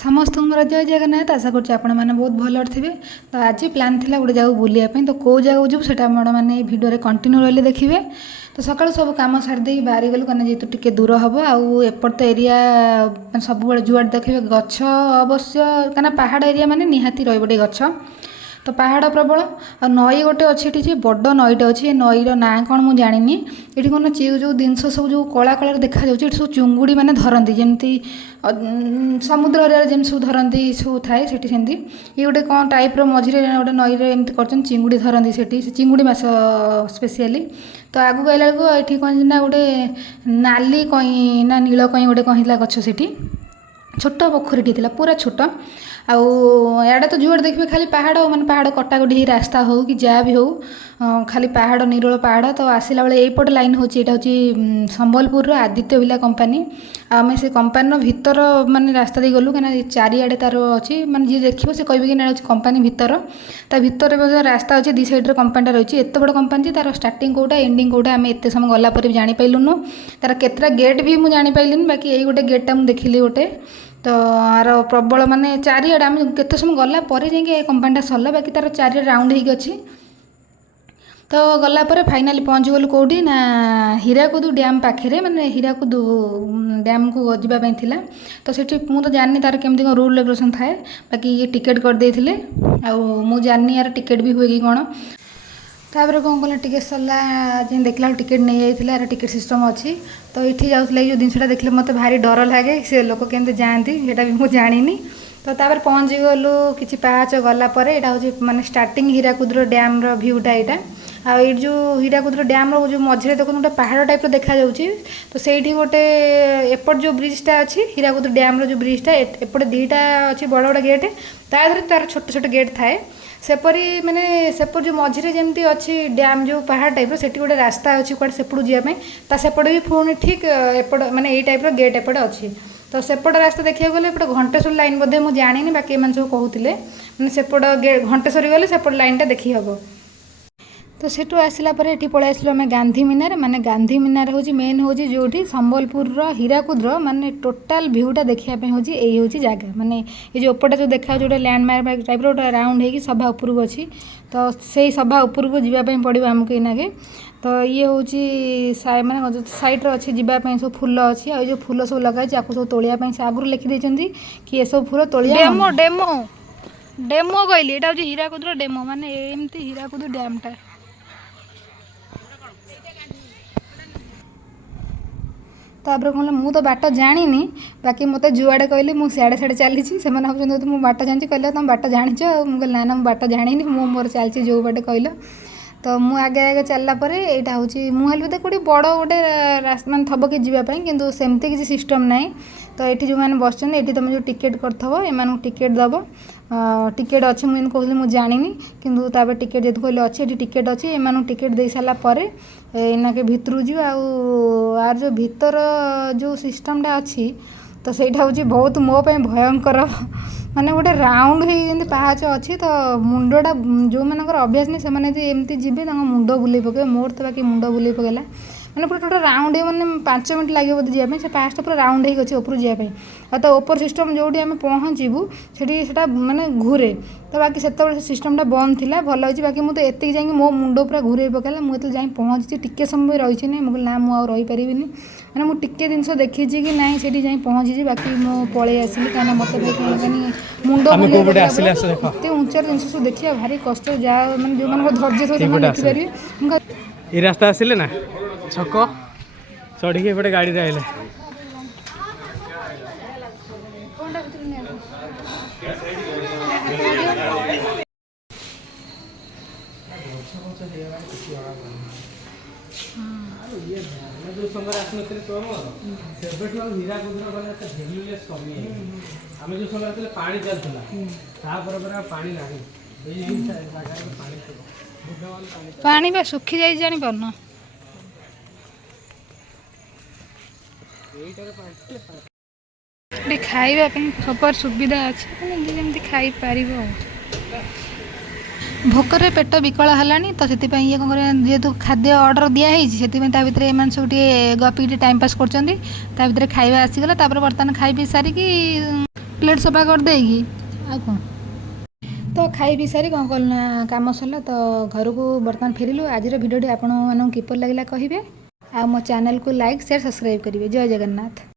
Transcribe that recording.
समस्त जय जगन्नाथ। आशा करुँ आपण मैंने बहुत भल थे। तो आज प्लान थी गोटे जगह बुलायापी, तो कौ जगह जीव से मैंने भिडियो कंटिन्यू रही देखिए। तो सकाल सब कम सारिदे बाहरी गलु कहीं जेहतु टे दूर हम आउट तो एरिया सब जुआड़ देखिए गछ अवश्य कहीं पहाड़ एरिया माने निहाती रही गछ। तो पहाड़ प्रबल आ नई गोटे अच्छी जे बड़ नईटे अच्छी नईर ना कौन मुझे जानी ये कौन जो जिनस सब जो कला कलर देखा सब चुंगुड़ी मैंने धरती जमी समुद्र एरिया जमी सब धरती सब थाए सेमती ये गोटे कौन टाइप्र मझे गोटे नईर एमती कर चिंगुड़ी धरती से चिंगुड़ी माछ स्पेशली। तो आगू आइला बेलू ये कौन ना गोटे नाली कई ना नील कई गोटे कहीं गछ से छोट पोखरी पूरा छोट आड़े तो जुआड़े देखिए खाली पहाड़ माने पहाड़ कटाकटी रास्ता हो कि जहाँ भी हो खाली पहाड़ निरोल पहाड़। तो आसला बेले यपट लाइन हूँ यहाँ संबलपुर आदित्य बिरला कंपानी आम से कंपानी भीतर माने रास्ता दे गलु कहीं चारिआडे तार अच्छी माने जी देखिए से कह कि ना कंपानी भीतर ता भीतर रास्ता अच्छे दी साइड कंपानीटा रही है। एत बड़ कंपानी तार स्टार्टिंग कौटा एंडिंग कौटा आम एत समय गलापर भी जापारूनु तार केतटा गेट भी मुझे जापारी बाकी यही गोटे गेटा मुझे देखिली गोटे। तो आर प्रबल माने चारिआडे आम केत समय गला जाए कंपानीटा सरला बाकी तार चारिआडे राउंड होगी अच्छी। तो गलापर फाइनाली पहुँच गलु कौटी ना हीराकुद डैम पाखे माने हीराकुद डैम को जावाई थिला। तो सेठी मु तो जानी तार केमती कौन रूल रेगुलेशन थाए बाकी ये टिकेट करदे मु जानी यार टिकेट भी हुए कि कौन। तापर कौन कल टिकेट सरला देखला टिकेट नहीं जाइए यार टिकेट सिस्टम अच्छी। तो ये जाऊला जो जिनसा देखले मत भारी डर लगे से लोक केमती जाती यहाँ भी मुझे जानी। तो तापर पहुँची गलु कि पाहाच गलापर यहाँ हूँ माने स्टार्टिंग हीराकुद डैम भ्यूटा यहाँ आई जो हीराकुद डैम जो मझे देखो गोटे पहाड़ टाइप देखा जाऊँगी। तो सही गोटे एपट जो ब्रिजटा अच्छी हीराकुद डैम जो ब्रिजटा एपटे दीटा अच्छी बड़ बड़ गेट तार तार छोट छोट गेट थाए सेपरी माने सेपट जो मझे जमी अच्छी डैम जो पहाड़ टाइप से गोटे रास्ता अच्छी कड़े सेपटू जावाई ता सेपटे भी पुणी ठीक एपट माने यही टाइप गेट एपटे अच्छी। तो सेपट रास्ता देखा गले एपटे घंटेश्वर लाइन बोधे मुझे जानी बाकी एम सब कहते मैंने सेपट घंटेश्वरी गले सेपट लाइनटा देखी हम। तो सेठू आसला ये पलि आसलु आम गांधी मिनार माने गांधी मिनार हूँ मेन हूँ जो संबलपुर हीराकुद माने टोटाल भ्यूटा देखापी हूँ यही हूँ जगह माने ये जो उपरटा जो देखा जो लैंडमार्क टाइप गोटे राउंड होगी सभा उपरक अच्छी। तो से सभा उपरक जावाई पड़ो आमको इनाके। तो ये हूँ माने साइड अच्छे जीवाई सब फूल अच्छी आ जो फूल सब लगे सब तोड़ापी से आगुरी लिखिदे कि ये सब फूल तोड़ डेमो डेमो डेमो कहली यहाँ हूँ हीराकुद डेमो माने एमती हीराकुद डैमटा। तापर कौन मु तो बाट जानी बाकी मत जुआड़े कहली मुझे सियाड़े सियाड़े चली से मुझे बाट जानी कहले तुम बाट जाच मुझे ना ना बाट जानी मोर चलती जो बाटे कहल। तो मु आगे आगे चलला यहाँ हूँ मुझे बोधे कौटी बड़ गोटे रास्ता मान थब कि जावाई कि सेमती किसी सिस्टम ना। तो ये जो मैंने बस ये तुम जो टिकेट करथब एम टिकेट दब टिकेट अच्छे मुझे कहली मुझे जानी किंतु तापर टिकेट जेहतु कहले अच्छे ये टिकेट अच्छी एम टिकेट दे सारापर इनाके भितर जी आर जो भितर जो सिस्टमटा अच्छी। तो सहीटा हूँ बहुत मो भयंकर माने गोटे राउंड हो पाहाच अच्छी। तो मुंडटा जो मानकर अभ्यास नहीं से एमती जी मुंड बुले पके मोर तो बाकी मुंड बुले पकेला मैंने पूरा टोटल राउंड मैंने 5 मिनट लगे बोधे जावाई से पाँचटा पूरा राउंड हो अच्छे ऊपर जावाई। तो ऊपर सिस्टम जो आम पहुँचू से माने घूरे। तो बाकी से सिस्टमटा बंद थी भल हो बाकी मुझे एति जा मो मुंड पूरा घूरे पकेला मुझे जा पहुँची टिके समय रही मुझे ना मुझे रहीपरि मैंने मुझे टिके जिनस देखी कि ना से जा पहुँची बाकी मु पलि आसली कहीं मत मुंड एत ऊंचार जिन सब देखिए भारी कष्ट जा मैंने जो मान धैर्य देखिपारे ये रास्ता आसिले ना छक चढ़ी एपटे गाड़ी आइले जो समय आसनते तो हीराकुद भैल्यूलेस कमी आम जो समय पानी चलता पानी ना पानी बा सुखी जाई जानी पारना खाइबा सब सुविधा अच्छे जमी खाई पार भोकर पेट विकल है। तो से ये कौन जेहेतु खाद्य ऑर्डर दिखाई से भितर एम सब गपिक टाइम पास कर खाଇବା आसीगला बर्तमान खाई पी सारिकी ପ୍ଲେଟ୍ ସଫା କରିଦେଇକି ଆଉ କ'ଣ ତ ଖାଇ ପିଇ ସାରି କ'ଣ କଲୁ ନା କାମ ସରିଲା ତ ଘରକୁ ବର୍ତ୍ତମାନ ଫେରିଲୁ। ଆଜିର ଭିଡ଼ିଓଟି ଆପଣମାନଙ୍କୁ କିପରି ଲାଗିଲା କହିବେ, ଆଉ ମୋ ଚ୍ୟାନେଲକୁ ଲାଇକ୍ ସେୟାର ସବସ୍କ୍ରାଇବ୍ କରିବେ। ଜୟ ଜଗନ୍ନାଥ।